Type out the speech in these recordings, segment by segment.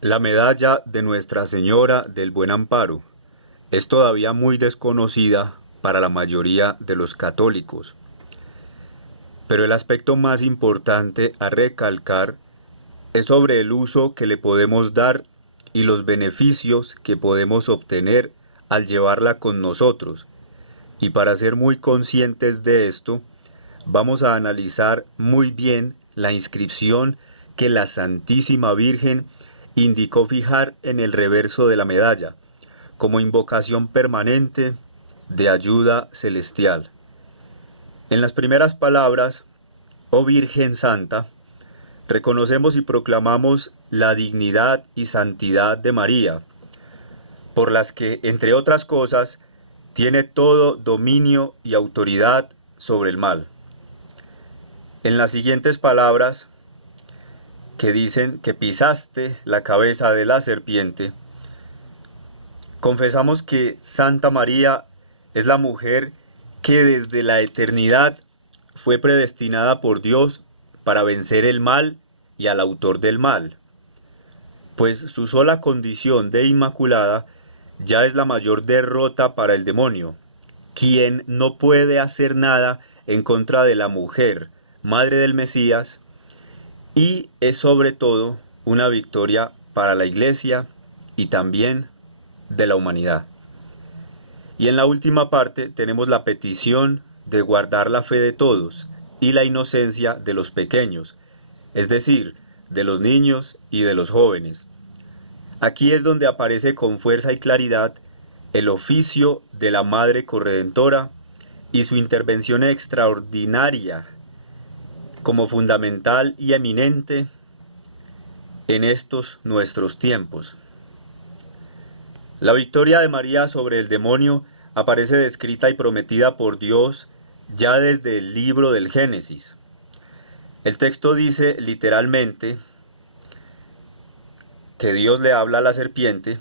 La medalla de Nuestra Señora del Buen Amparo es todavía muy desconocida para la mayoría de los católicos, pero el aspecto más importante a recalcar es sobre el uso que le podemos dar y los beneficios que podemos obtener al llevarla con nosotros. Y para ser muy conscientes de esto, vamos a analizar muy bien la inscripción que la Santísima Virgen indicó fijar en el reverso de la medalla, como invocación permanente de ayuda celestial. En las primeras palabras, oh Virgen Santa, reconocemos y proclamamos la dignidad y santidad de María, por las que, entre otras cosas, tiene todo dominio y autoridad sobre el mal. En las siguientes palabras, que dicen que pisaste la cabeza de la serpiente, confesamos que Santa María es la mujer que desde la eternidad fue predestinada por Dios para vencer el mal y al autor del mal, pues su sola condición de inmaculada ya es la mayor derrota para el demonio, quien no puede hacer nada en contra de la mujer, madre del Mesías, y es sobre todo una victoria para la Iglesia y también de la humanidad. Y en la última parte tenemos la petición de guardar la fe de todos y la inocencia de los pequeños, es decir, de los niños y de los jóvenes. Aquí es donde aparece con fuerza y claridad el oficio de la Madre Corredentora y su intervención extraordinaria como fundamental y eminente en estos nuestros tiempos. La victoria de María sobre el demonio aparece descrita y prometida por Dios ya desde el libro del Génesis. El texto dice literalmente que Dios le habla a la serpiente: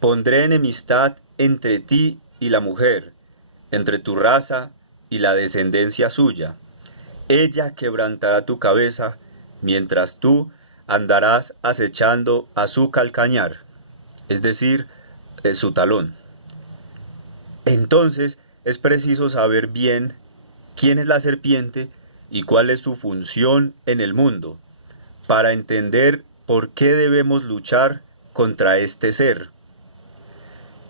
pondré enemistad entre ti y la mujer, entre tu raza y la descendencia suya. Ella quebrantará tu cabeza, mientras tú andarás acechando a su calcañar, es decir, su talón. Entonces es preciso saber bien quién es la serpiente y cuál es su función en el mundo, para entender por qué debemos luchar contra este ser.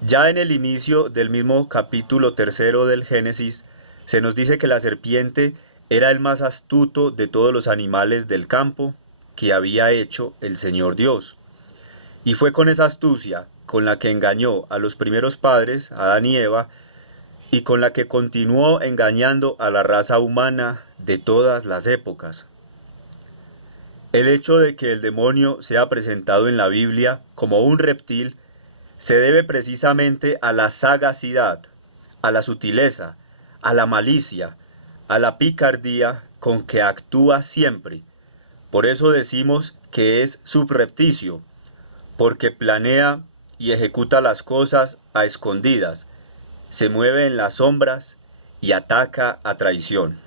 Ya en el inicio del mismo capítulo tercero del Génesis, se nos dice que la serpiente era el más astuto de todos los animales del campo que había hecho el Señor Dios. Y fue con esa astucia con la que engañó a los primeros padres, Adán y Eva, y con la que continuó engañando a la raza humana de todas las épocas. El hecho de que el demonio sea presentado en la Biblia como un reptil se debe precisamente a la sagacidad, a la sutileza, a la malicia, a la picardía con que actúa siempre. Por eso decimos que es subrepticio, porque planea y ejecuta las cosas a escondidas, se mueve en las sombras y ataca a traición.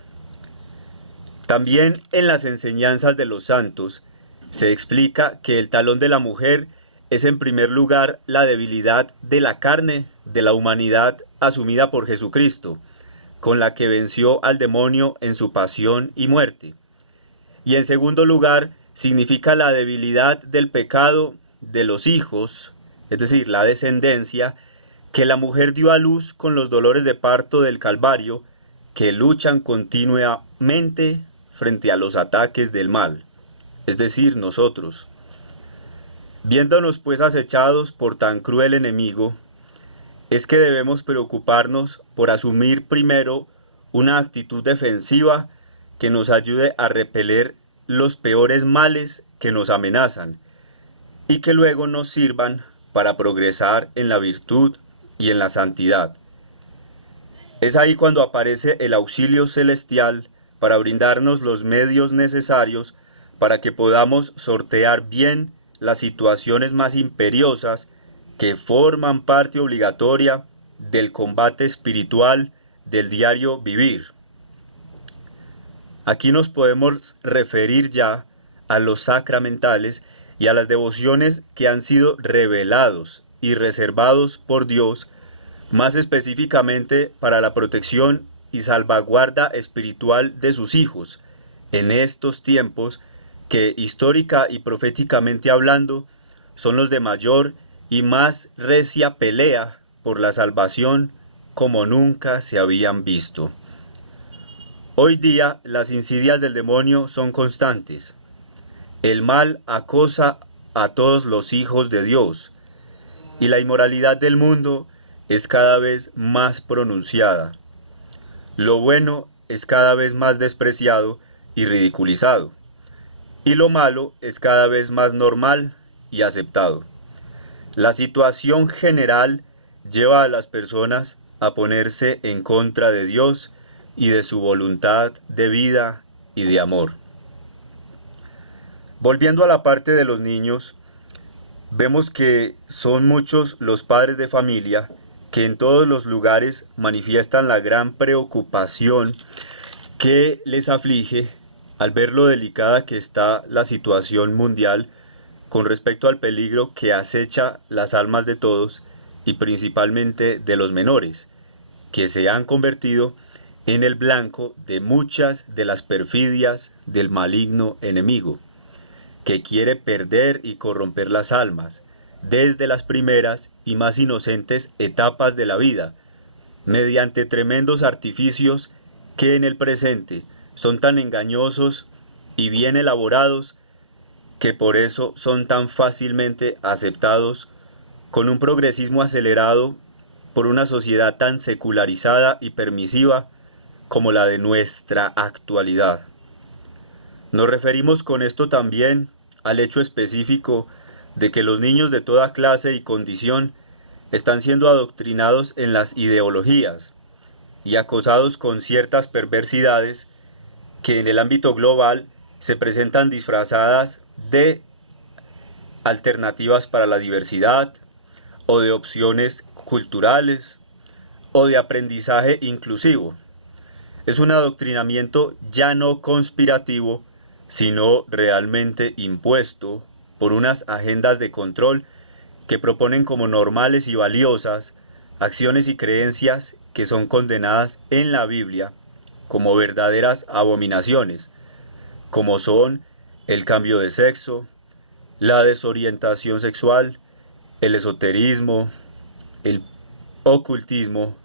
También en las enseñanzas de los santos se explica que el talón de la mujer es en primer lugar la debilidad de la carne de la humanidad asumida por Jesucristo, con la que venció al demonio en su pasión y muerte. Y en segundo lugar significa la debilidad del pecado de los hijos, es decir, la descendencia, que la mujer dio a luz con los dolores de parto del Calvario, que luchan continuamente frente a los ataques del mal, es decir, nosotros. Viéndonos pues acechados por tan cruel enemigo, es que debemos preocuparnos por asumir primero una actitud defensiva que nos ayude a repeler los peores males que nos amenazan y que luego nos sirvan para progresar en la virtud y en la santidad. Es ahí cuando aparece el auxilio celestial para brindarnos los medios necesarios para que podamos sortear bien las situaciones más imperiosas que forman parte obligatoria del combate espiritual del diario vivir. Aquí nos podemos referir ya a los sacramentales y a las devociones que han sido revelados y reservados por Dios, más específicamente para la protección y salvaguarda espiritual de sus hijos, en estos tiempos que histórica y proféticamente hablando son los de mayor y más recia pelea por la salvación como nunca se habían visto. Hoy día las insidias del demonio son constantes. El mal acosa a todos los hijos de Dios y la inmoralidad del mundo es cada vez más pronunciada. Lo bueno es cada vez más despreciado y ridiculizado, y lo malo es cada vez más normal y aceptado. La situación general lleva a las personas a ponerse en contra de Dios y de su voluntad de vida y de amor. Volviendo a la parte de los niños, vemos que son muchos los padres de familia que en todos los lugares manifiestan la gran preocupación que les aflige al ver lo delicada que está la situación mundial con respecto al peligro que acecha las almas de todos y principalmente de los menores, que se han convertido en el blanco de muchas de las perfidias del maligno enemigo, que quiere perder y corromper las almas desde las primeras y más inocentes etapas de la vida, mediante tremendos artificios que en el presente son tan engañosos y bien elaborados que por eso son tan fácilmente aceptados con un progresismo acelerado por una sociedad tan secularizada y permisiva como la de nuestra actualidad. Nos referimos con esto también al hecho específico de que los niños de toda clase y condición están siendo adoctrinados en las ideologías y acosados con ciertas perversidades que en el ámbito global se presentan disfrazadas de alternativas para la diversidad o de opciones culturales o de aprendizaje inclusivo. Es un adoctrinamiento ya no conspirativo, sino realmente impuesto por unas agendas de control que proponen como normales y valiosas acciones y creencias que son condenadas en la Biblia como verdaderas abominaciones, como son el cambio de sexo, la desorientación sexual, el esoterismo, el ocultismo,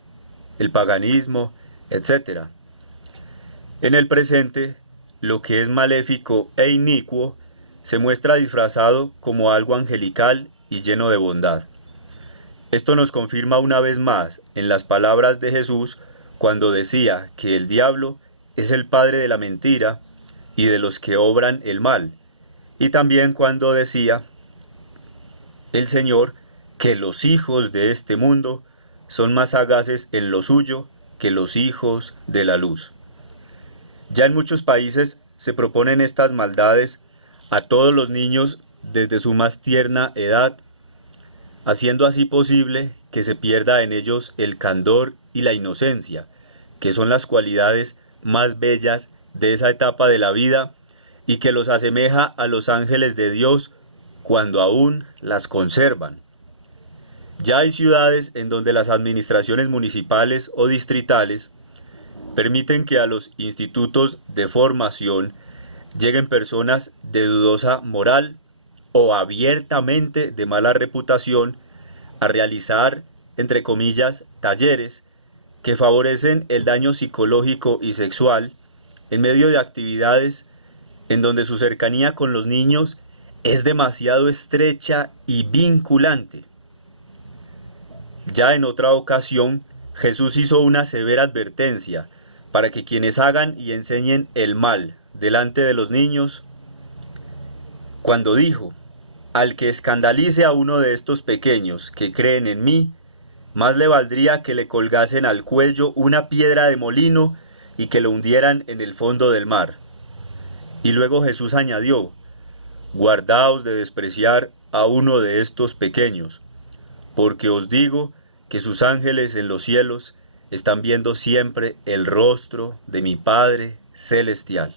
el paganismo, etc. En el presente, lo que es maléfico e inicuo se muestra disfrazado como algo angelical y lleno de bondad. Esto nos confirma una vez más en las palabras de Jesús cuando decía que el diablo es el padre de la mentira y de los que obran el mal, y también cuando decía el Señor que los hijos de este mundo son más sagaces en lo suyo que los hijos de la luz. Ya en muchos países se proponen estas maldades a todos los niños desde su más tierna edad, haciendo así posible que se pierda en ellos el candor y la inocencia, que son las cualidades más bellas de esa etapa de la vida y que los asemeja a los ángeles de Dios cuando aún las conservan. Ya hay ciudades en donde las administraciones municipales o distritales permiten que a los institutos de formación lleguen personas de dudosa moral o abiertamente de mala reputación a realizar, entre comillas, talleres que favorecen el daño psicológico y sexual en medio de actividades en donde su cercanía con los niños es demasiado estrecha y vinculante. Ya en otra ocasión, Jesús hizo una severa advertencia para que quienes hagan y enseñen el mal delante de los niños, cuando dijo: al que escandalice a uno de estos pequeños que creen en mí, más le valdría que le colgasen al cuello una piedra de molino y que lo hundieran en el fondo del mar. Y luego Jesús añadió: guardaos de despreciar a uno de estos pequeños, porque os digo que sus ángeles en los cielos están viendo siempre el rostro de mi Padre celestial.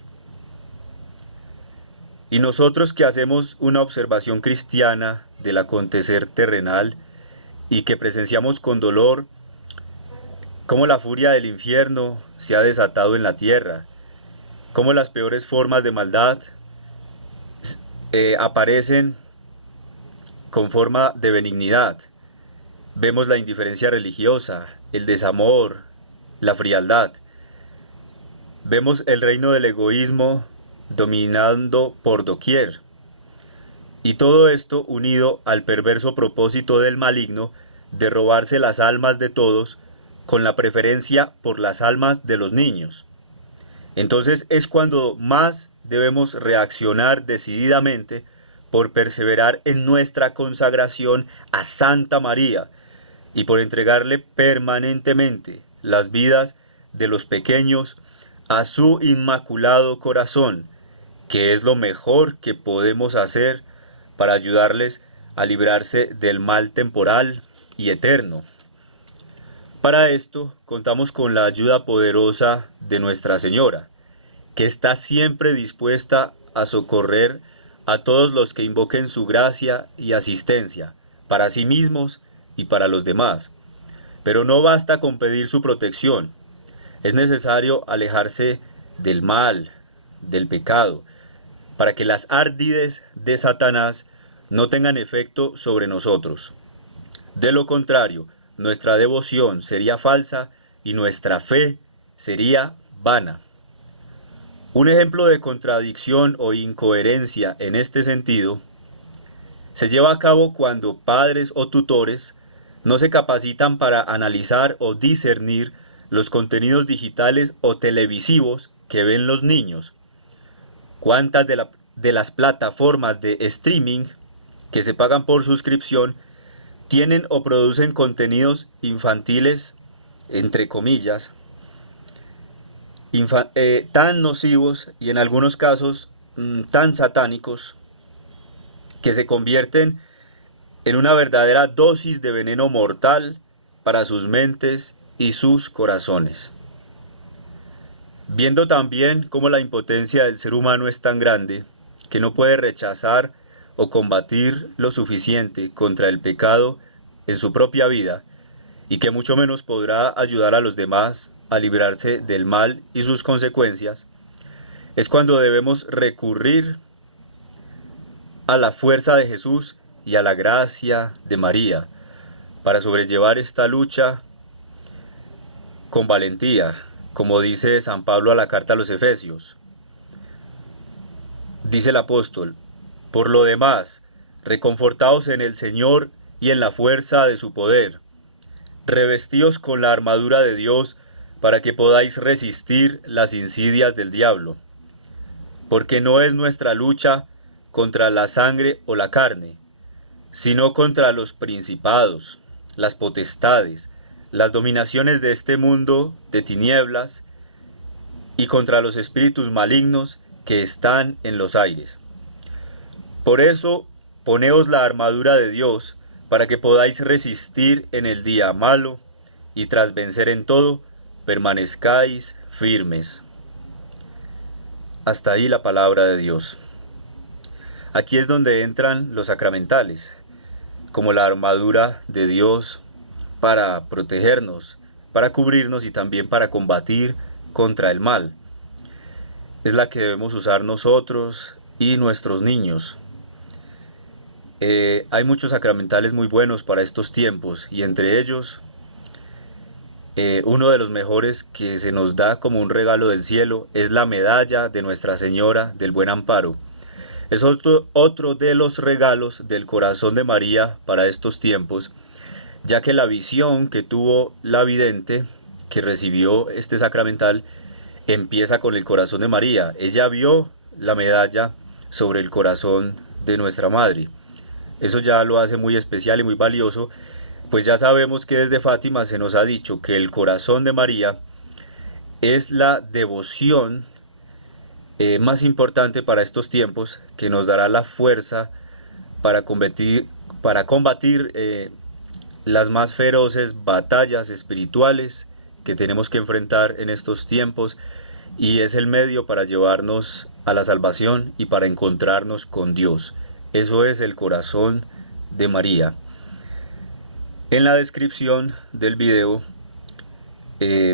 Y nosotros que hacemos una observación cristiana del acontecer terrenal y que presenciamos con dolor cómo la furia del infierno se ha desatado en la tierra, cómo las peores formas de maldad aparecen con forma de benignidad. Vemos la indiferencia religiosa, el desamor, la frialdad. Vemos el reino del egoísmo dominando por doquier. Y todo esto unido al perverso propósito del maligno de robarse las almas de todos con la preferencia por las almas de los niños. Entonces es cuando más debemos reaccionar decididamente por perseverar en nuestra consagración a Santa María y por entregarle permanentemente las vidas de los pequeños a su inmaculado corazón, que es lo mejor que podemos hacer para ayudarles a librarse del mal temporal y eterno. Para esto contamos con la ayuda poderosa de Nuestra Señora, que está siempre dispuesta a socorrer a todos los que invoquen su gracia y asistencia, para sí mismos y para los demás. Pero no basta con pedir su protección, es necesario alejarse del mal, del pecado, para que las árdides de Satanás no tengan efecto sobre nosotros. De lo contrario, nuestra devoción sería falsa y nuestra fe sería vana. Un ejemplo de contradicción o incoherencia en este sentido se lleva a cabo cuando padres o tutores no se capacitan para analizar o discernir los contenidos digitales o televisivos que ven los niños. ¿Cuántas de las plataformas de streaming que se pagan por suscripción tienen o producen contenidos infantiles, entre comillas, tan nocivos y en algunos casos tan satánicos que se convierten en una verdadera dosis de veneno mortal para sus mentes y sus corazones? Viendo también cómo la impotencia del ser humano es tan grande que no puede rechazar o combatir lo suficiente contra el pecado en su propia vida, y que mucho menos podrá ayudar a los demás a librarse del mal y sus consecuencias, es cuando debemos recurrir a la fuerza de Jesús y a la gracia de María para sobrellevar esta lucha con valentía, como dice San Pablo a la carta a los Efesios. Dice el apóstol: por lo demás, reconfortaos en el Señor y en la fuerza de su poder. Revestíos con la armadura de Dios para que podáis resistir las insidias del diablo. Porque no es nuestra lucha contra la sangre o la carne, sino contra los principados, las potestades, las dominaciones de este mundo de tinieblas y contra los espíritus malignos que están en los aires. Por eso, poneos la armadura de Dios, para que podáis resistir en el día malo, y tras vencer en todo, permanezcáis firmes. Hasta ahí la palabra de Dios. Aquí es donde entran los sacramentales, como la armadura de Dios para protegernos, para cubrirnos y también para combatir contra el mal. Es la que debemos usar nosotros y nuestros niños. Hay muchos sacramentales muy buenos para estos tiempos, y entre ellos uno de los mejores que se nos da como un regalo del cielo es la medalla de Nuestra Señora del Buen Amparo. Es otro de los regalos del corazón de María para estos tiempos, ya que la visión que tuvo la vidente que recibió este sacramental empieza con el corazón de María. Ella vio la medalla sobre el corazón de nuestra Madre. Eso ya lo hace muy especial y muy valioso, pues ya sabemos que desde Fátima se nos ha dicho que el corazón de María es la devoción más importante para estos tiempos, que nos dará la fuerza para combatir las más feroces batallas espirituales que tenemos que enfrentar en estos tiempos, y es el medio para llevarnos a la salvación y para encontrarnos con Dios. Eso es el corazón de María. En la descripción del video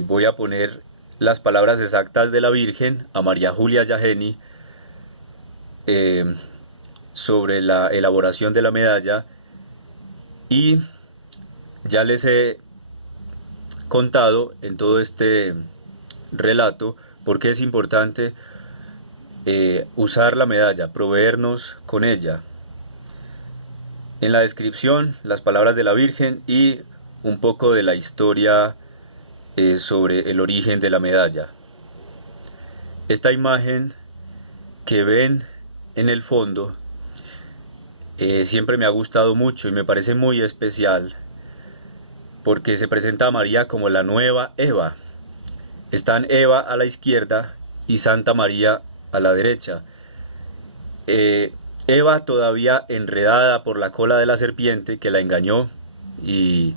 voy a poner las palabras exactas de la Virgen a María Julia Yageni sobre la elaboración de la medalla, y ya les he contado en todo este relato por qué es importante usar la medalla, proveernos con ella. En la descripción, las palabras de la Virgen y un poco de la historia sobre el origen de la medalla. Esta imagen que ven en el fondo siempre me ha gustado mucho y me parece muy especial porque se presenta a María como la nueva Eva. Están Eva a la izquierda y Santa María a la derecha. Eva todavía enredada por la cola de la serpiente que la engañó y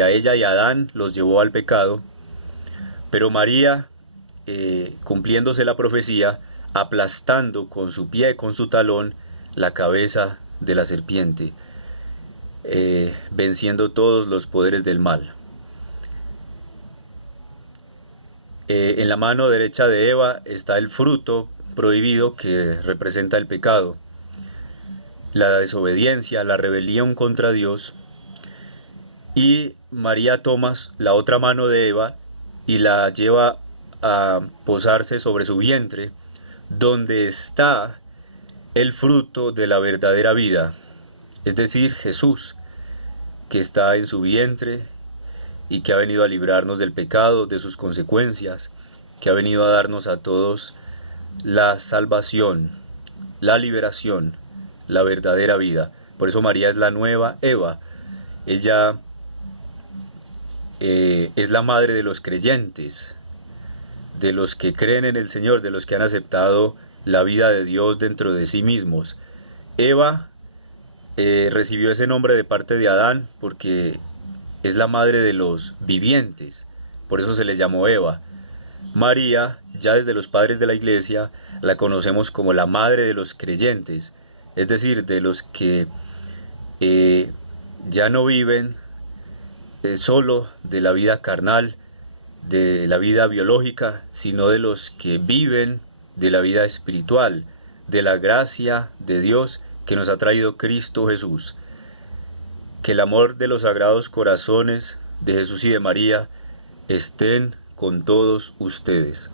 a ella y a Adán los llevó al pecado, pero María, cumpliéndose la profecía, aplastando con su pie, con su talón, la cabeza de la serpiente, venciendo todos los poderes del mal. En la mano derecha de Eva está el fruto prohibido que representa el pecado, la desobediencia, la rebelión contra Dios, y María toma la otra mano de Eva y la lleva a posarse sobre su vientre, donde está el fruto de la verdadera vida, es decir, Jesús, que está en su vientre y que ha venido a librarnos del pecado, de sus consecuencias, que ha venido a darnos a todos la salvación, la liberación, la verdadera vida. Por eso María es la nueva Eva. Ella es la madre de los creyentes, de los que creen en el Señor, de los que han aceptado la vida de Dios dentro de sí mismos. Eva recibió ese nombre de parte de Adán porque es la madre de los vivientes, por eso se le llamó Eva. María, ya desde los padres de la Iglesia, la conocemos como la madre de los creyentes, es decir, de los que ya no viven solo de la vida carnal, de la vida biológica, sino de los que viven de la vida espiritual, de la gracia de Dios que nos ha traído Cristo Jesús. Que el amor de los sagrados corazones de Jesús y de María estén con todos ustedes.